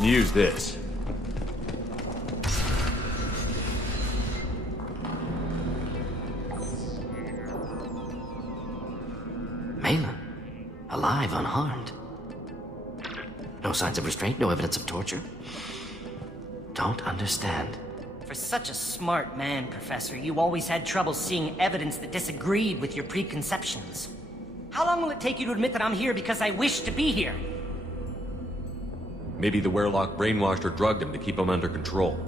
can use this. Maelon. Alive, unharmed. No signs of restraint, no evidence of torture. Don't understand. For such a smart man, Professor, you always had trouble seeing evidence that disagreed with your preconceptions. How long will it take you to admit that I'm here because I wish to be here? Maybe the Werlock brainwashed or drugged him to keep him under control.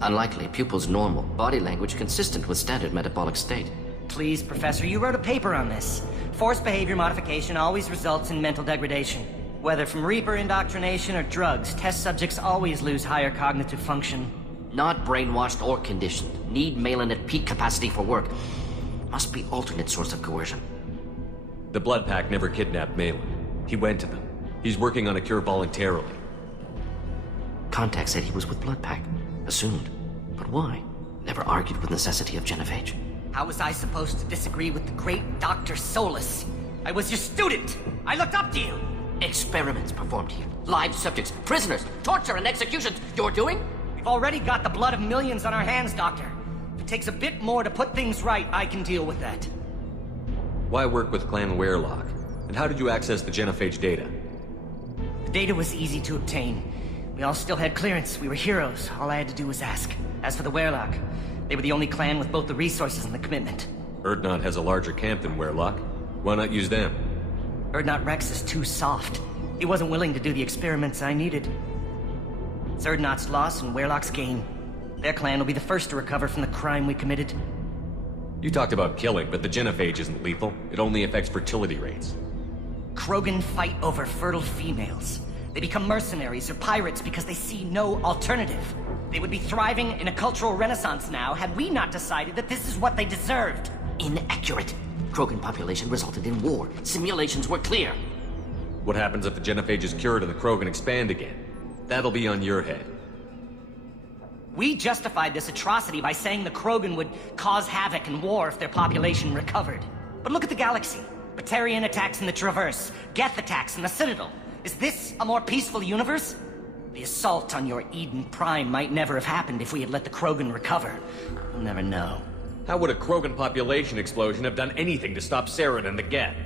Unlikely. Pupil's normal. Body language consistent with standard metabolic state. Please, Professor, you wrote a paper on this. Forced behavior modification always results in mental degradation. Whether from Reaper indoctrination or drugs, test subjects always lose higher cognitive function. Not brainwashed or conditioned. Need Maelon at peak capacity for work. Must be alternate source of coercion. The Blood Pack never kidnapped Maelon. He went to them. He's working on a cure voluntarily. Contact said he was with Blood Pack. Assumed. But why? Never argued with necessity of genophage. How was I supposed to disagree with the great Dr. Solus? I was your student! I looked up to you! Experiments performed here. Live subjects, prisoners, torture and executions. You're doing? We've already got the blood of millions on our hands, Doctor. If it takes a bit more to put things right, I can deal with that. Why work with Clan Werlock? And how did you access the genophage data? The data was easy to obtain. We all still had clearance. We were heroes. All I had to do was ask. As for the Werlock, they were the only clan with both the resources and the commitment. Urdnot has a larger camp than Werlock. Why not use them? Urdnot Rex is too soft. He wasn't willing to do the experiments I needed. It's Urdnot's loss and Werlock's gain. Their clan will be the first to recover from the crime we committed. You talked about killing, but the genophage isn't lethal. It only affects fertility rates. Krogan fight over fertile females. They become mercenaries or pirates because they see no alternative. They would be thriving in a cultural renaissance now had we not decided that this is what they deserved. Inaccurate. Krogan population resulted in war. Simulations were clear. What happens if the genophage is cured and the Krogan expand again? That'll be on your head. We justified this atrocity by saying the Krogan would cause havoc and war if their population recovered. But look at the galaxy. Batarian attacks in the Traverse, Geth attacks in the Citadel. Is this a more peaceful universe? The assault on your Eden Prime might never have happened if we had let the Krogan recover. We'll never know. How would a Krogan population explosion have done anything to stop Saren and the Geth?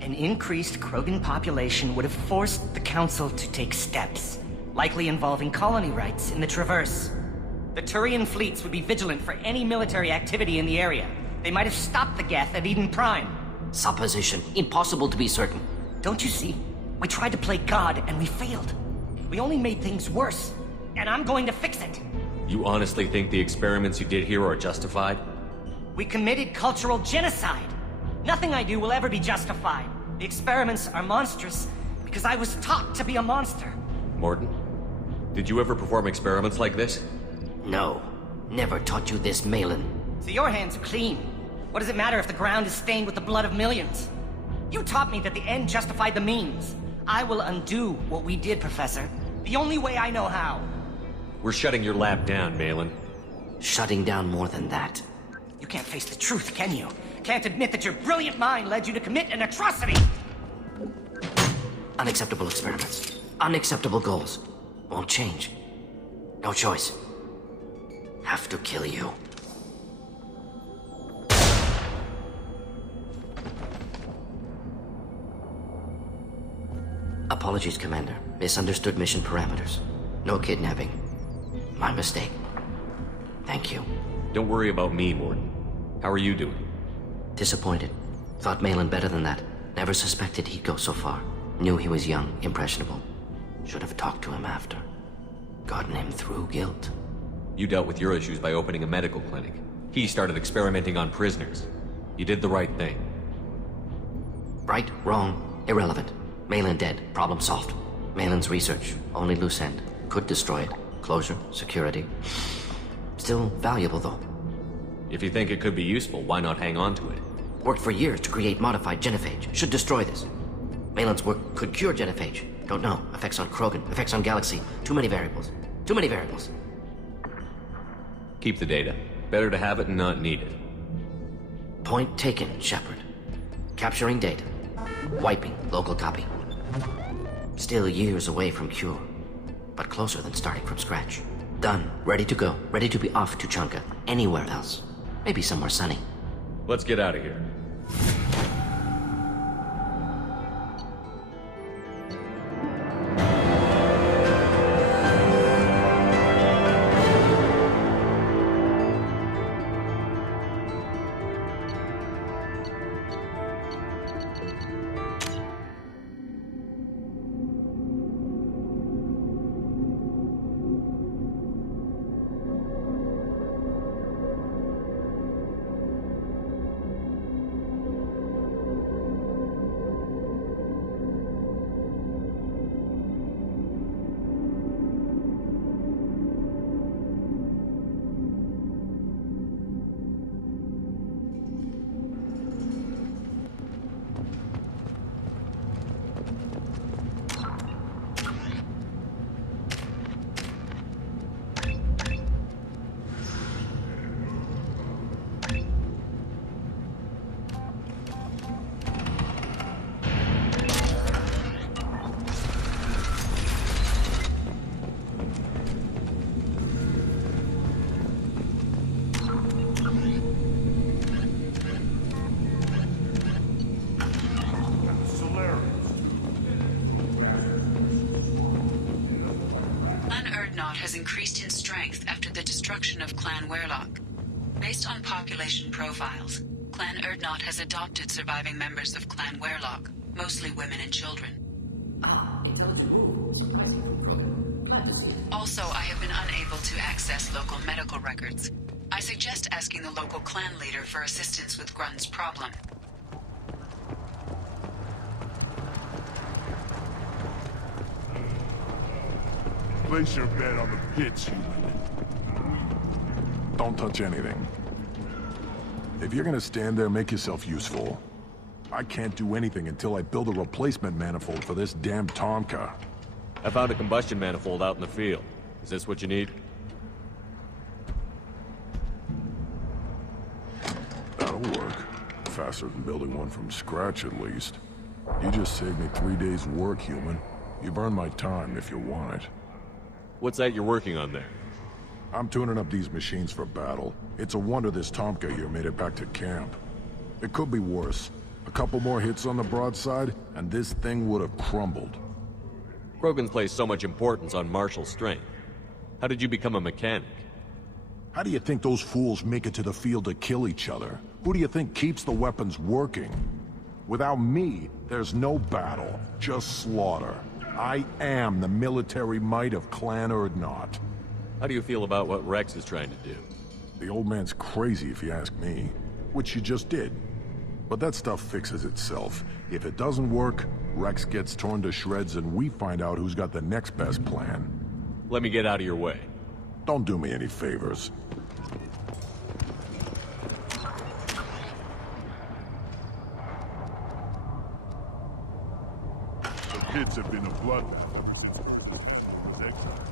An increased Krogan population would have forced the Council to take steps, likely involving colony rights in the Traverse. The Turian fleets would be vigilant for any military activity in the area. They might have stopped the Geth at Eden Prime. Supposition. Impossible to be certain. Don't you see? We tried to play God and we failed. We only made things worse, and I'm going to fix it. You honestly think the experiments you did here are justified? We committed cultural genocide. Nothing I do will ever be justified. The experiments are monstrous because I was taught to be a monster. Mordin, did you ever perform experiments like this? No. Never taught you this, Maelon. So your hands are clean. What does it matter if the ground is stained with the blood of millions? You taught me that the end justified the means. I will undo what we did, Professor. The only way I know how. We're shutting your lab down, Maelon. Shutting down more than that. You can't face the truth, can you? Can't admit that your brilliant mind led you to commit an atrocity! Unacceptable experiments. Unacceptable goals. Won't change. No choice. Have to kill you. Apologies, Commander. Misunderstood mission parameters. No kidnapping. My mistake. Thank you. Don't worry about me, Mordin. How are you doing? Disappointed. Thought Maelon better than that. Never suspected he'd go so far. Knew he was young, impressionable. Should have talked to him after. Gotten him through guilt. You dealt with your issues by opening a medical clinic. He started experimenting on prisoners. You did the right thing. Right, wrong, irrelevant. Maelon dead, problem solved. Maelon's research, only loose end. Could destroy it. Closure, security. Still valuable, though. If you think it could be useful, why not hang on to it? Worked for years to create modified genophage. Should destroy this. Maelon's work could cure genophage. Don't know. Effects on Krogan, effects on Galaxy. Too many variables. Too many variables. Keep the data. Better to have it and not need it. Point taken, Shepard. Capturing data. Wiping local copy. Still years away from cure. but closer than starting from scratch. Done. Ready to go. Ready to be off to Chunka. Anywhere else. Maybe somewhere sunny. Let's get out of here. Has increased in strength after the destruction of Clan Werlock. Based on population profiles, Clan Erdnot has adopted surviving members of Clan Werlock, mostly women and children. Also, I have been unable to access local medical records. I suggest asking the local clan leader for assistance with Grunn's problem. Place your bet on the pits, human. Don't touch anything. If you're gonna stand there, make yourself useful. I can't do anything until I build a replacement manifold for this damn Tomka. I found a combustion manifold out in the field. Is this what you need? That'll work. Faster than building one from scratch, at least. You just saved me 3 days' work, human. You've earned my time if you want it. What's that you're working on there? I'm tuning up these machines for battle. It's a wonder this Tomka here made it back to camp. It could be worse. A couple more hits on the broadside, and this thing would have crumbled. Krogans place so much importance on martial strength. How did you become a mechanic? How do you think those fools make it to the field to kill each other? Who do you think keeps the weapons working? Without me, there's no battle, just slaughter. I am the military might of Clan Erdnot. How do you feel about what Rex is trying to do? The old man's crazy if you ask me, which you just did. But that stuff fixes itself. If it doesn't work, Rex gets torn to shreds and we find out who's got the next best plan. Let me get out of your way. Don't do me any favors. The pits have been a bloodbath ever since he was exiled.